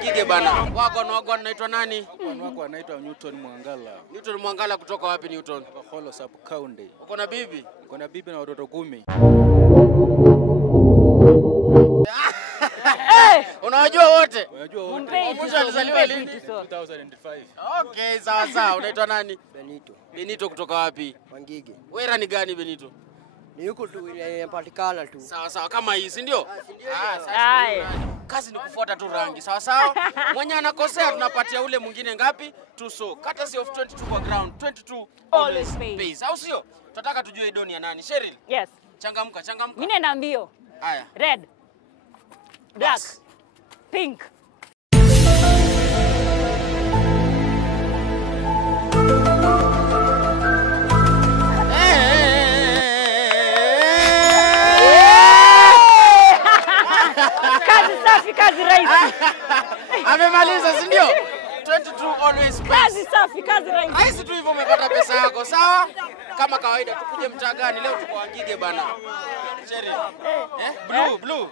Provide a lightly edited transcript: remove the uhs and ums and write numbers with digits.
Wangige bana. Wako anaitwa nani? Wako anaitwa Newton Mwangala. Newton Mwangala kutoka wapi Newton? Holo sub county. Uko na bibi? Uko na bibi na watoto 10. Unawajua wote? Unajua wote. Mwisho alizaliwa lini? 2005. Okay, sawa. Unaitwa nani? Benito. Benito kutoka wapi? Wangige. Wera ni gani Benito? Ni yuko tu inapatikana tu. Sawa kama hii, si ndio? Haya. Kazi ni kufuata tu rangi. Sawa. Mwenye anakosea tunapatia ule mwingine ngapi? Tuso. Courtesy of 22 kwa ground. 22 always pays. Au sio? Tunataka tujue idoni ya nani? Sheryl. Yes. Changamka. Mimi nenda mbio. Haya. Red. Black. Pink. Kazi rahisi. Amemaliza, si ndio? 22 always pays. Kazi rahisi. Haisi tu hivyo umepata pesa yako, sawa? Kama kawaida tukuje mtaa gani leo tuko Wangige bana. Sheryl. Blue.